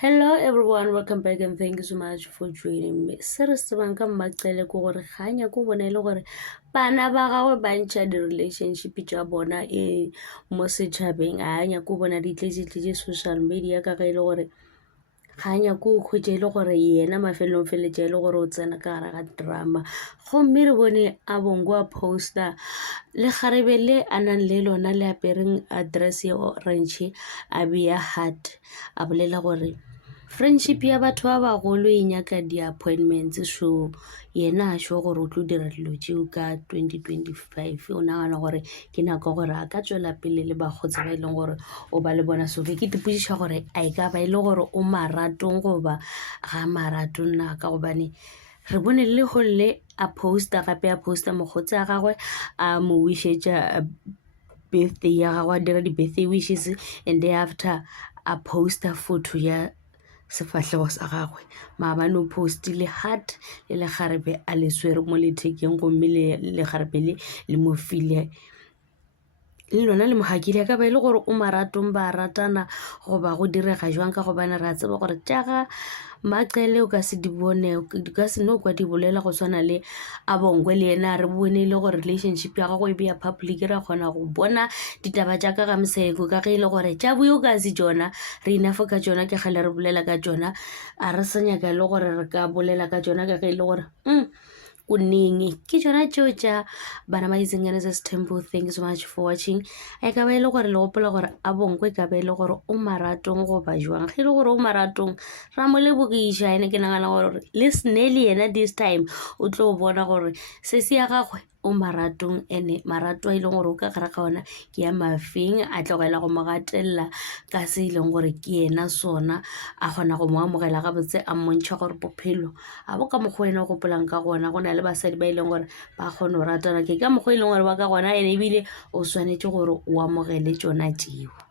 Hello everyone, welcome back and thank you so much for joining me. Se re tsebang ka Mmaxele ke gore ga nya go bona ile gore bana ba gagwe ba ntšha di-relationship tša bona mo setšhabeng a nya go bona di tletse social media ka ga ile gore ga nya go khwetša ile gore yena mafelong feletša ile gore o tsena ka gare ga drama gomme re bone a bongo a poster le kgarebe le a nang le lona le apereng address ya orange a beya heart a bolela gore friendship ya batho ba bagolo e nyaka di-appointments so yena a sure gore o tlo dira dilo tšeo ka 2025 o nagana gore ke nako gore a ka tswela pele le bagotse ba e leng gore o ba le bona sofe ke tipotsiša gore a e ka ba e le gore o maratong goba ga maratong na ka gobane re bone le golle a poster gape a poster mogotse a gagwe a mo wishetša birthday ya gagwe a dira di-birthday wishes and after a poster photo ya sefahlego sa gagwe maabane o postile heart le lekgarebe a le swere mo lethekeng gomme lekgarebe le mo file le lona le mogakile ka ba e le gore o maratong ba ratana goba go direga jwang ka gobane re a tseba gore tjaga Mmaxele o ka se di bone ka se no kwa di bolela go tshwana le a bongwe le ena re bone le gore relationship ya gagwe e be ya public ra kgona go bona ditaba tša ka ga moseko ka ge e le gore tša boyo ka se tšona re inafo ka tšona ke gale re bolela ka tšona a re sa nyaka le gore re ka bolela ka tšona ka ge e le gore kuningi ke tšona tšeo tša bana ba itseng Genesis Temple. Thank you so much for watching. A ka ba e le gore le gopola gore a bonkwe ka ba e le gore o maratong goba jwang ge e le gore o maratong ra mo le bokiša ene ke nagana gore le Snelly yena this time o tlo bona gore se se ya gagwe o maratong ene marato a e leng gore o ka gara ka ona ke ya mafeng a tlogela go mo gatelela ka se e leng gore ke yena sona a kgona go mo amogela gabotse a mmontšha gore bophelo a bo ka mokgwa ene o gopolang ka gona go na le basadi ba e leng gore ba kgone go ratana ke ka mokgwa e leng gore ba ka gona ene ebile o swanetše gore o amogele tšona tšeo.